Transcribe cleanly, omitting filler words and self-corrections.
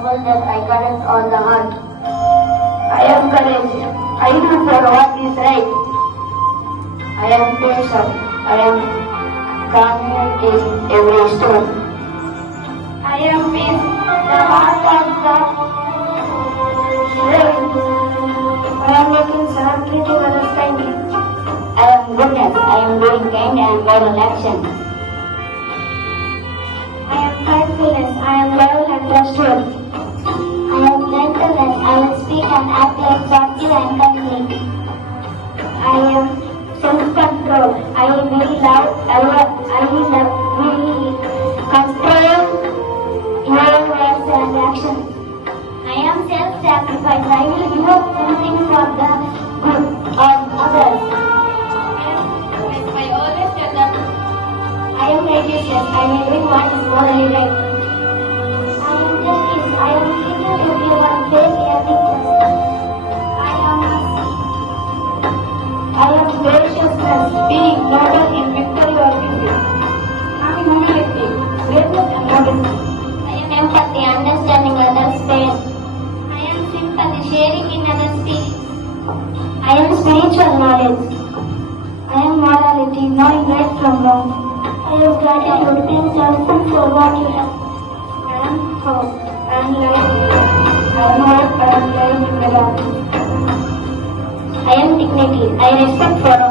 powerful that I connect all the earth. I am courage. I do for what is right. I am patient. I am calm in every storm. I am peace, the heart of the rain. I am making some treating others kindly. I am goodness. I am doing kind and moral action. I am kindness. I am loyal and trustworthy. I am gentleness. I will speak and act like gentle and kindly. I am self-control. I will love. I will control your words and actions. I am self-sacrifice. I will give up something for the good of others. I always tell them. I am righteous. I will do what is morally right. I am justice. I am seeking to give one fairly and just. I am graciousness, being noble in victory or defeat. I am humility, greatness and modesty. I am empathy, understanding others' pain. I am sympathy, sharing in others' feelings. I am spiritual knowledge. I am morality, knowing right from wrong. I am gratitude, being thankful for what you have. I am hope, I am life. I am hope, I am life in the dark. I am dignity. I respect for all.